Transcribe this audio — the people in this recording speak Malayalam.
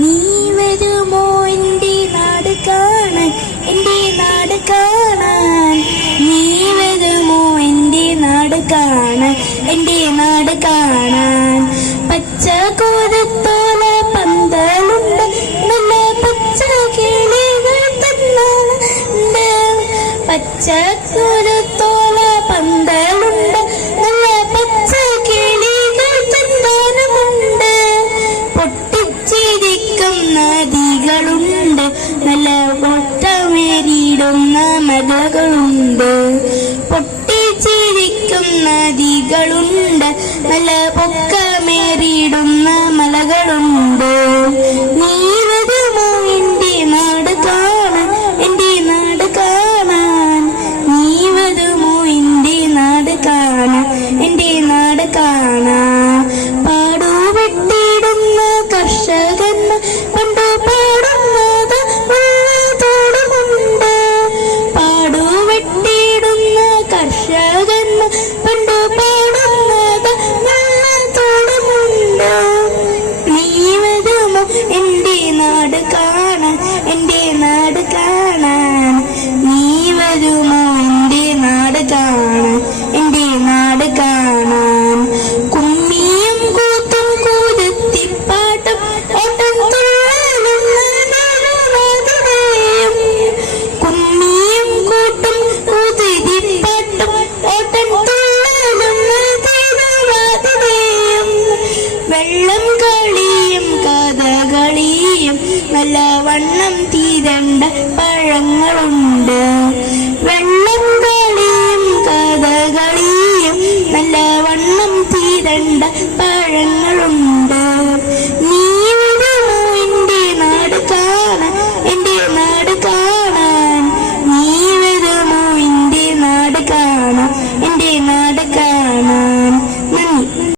നീ വരുമോ എൻ്റെ നാട് കാണാൻ, എൻ്റെ നാട് കാണാൻ? നീ വരുമോ എൻ്റെ നാട് കാണാൻ, എൻ്റെ നാട് കാണാൻ? പച്ച കോരത്തോല പന്തലുണ്ട്, നല്ല പച്ച കിളികൾ തന്നാലുണ്ട്. പച്ച കോരത്തോല പന്തലുണ്ട്, നല്ല പച്ച കിളികൾ തന്നാലുമുണ്ട്. പൊട്ടിച്ചിരിക്കും നദികളുണ്ട്, നല്ല പൊട്ടമേറിയിടുന്ന മലകളുണ്ട്. പൊട്ടിച്ചിരിക്കും നദികളുണ്ട്, നല്ല പൊക്കമേറിയിടുന്ന മലകളുണ്ട്. നീ വരുമോ എൻ്റെ നാട് കാണാൻ, എൻ്റെ നാട് കാണാൻ? നീ വരുമോ എൻ്റെ നാട് കാണാൻ, എൻ്റെ നാട് കാണാൻ? പാടുവെട്ടിയിടുന്ന കർഷകന്മാർ പണ്ടു പാടുന്നത് വെള്ളത്തോടുമുണ്ട്. പാടുവെട്ടിയിടുന്ന കർഷകന്മാർ പണ്ടു പാടുന്നത് വെള്ളത്തോടുമുണ്ട്. നീ വരുമോ എൻ്റെ നാട് കാണാൻ, എൻ്റെ നാട് കാണാൻ? നീ വരുമോ എൻ്റെ നാട് കാണാൻ, എൻ്റെ നാട് കാണാൻ? കുമ്മിയും കൂത്തും കൂരത്തിപ്പാട്ടും ഓട്ടം തുള്ളലും നടുവാതിരയും. കുമ്മിയും കൂട്ടും കൂതിരിപ്പാട്ടും ഓട്ടം തുള്ളലും നടുവാതിരയും. വെള്ളം കളിയും കഥകളിയും നല്ല വണ്ണം തീരണ്ട പഴങ്ങളുണ്ട്. വെള്ളം കളിയും കഥകളിയും നല്ല വണ്ണം തീരണ്ട പഴങ്ങളുണ്ട്. നീ വരുമോ എൻ്റെ നാട് കാണാൻ, എൻ്റെ നാട് കാണാൻ? നീ വരുമോ എൻ്റെ നാട് കാണാൻ,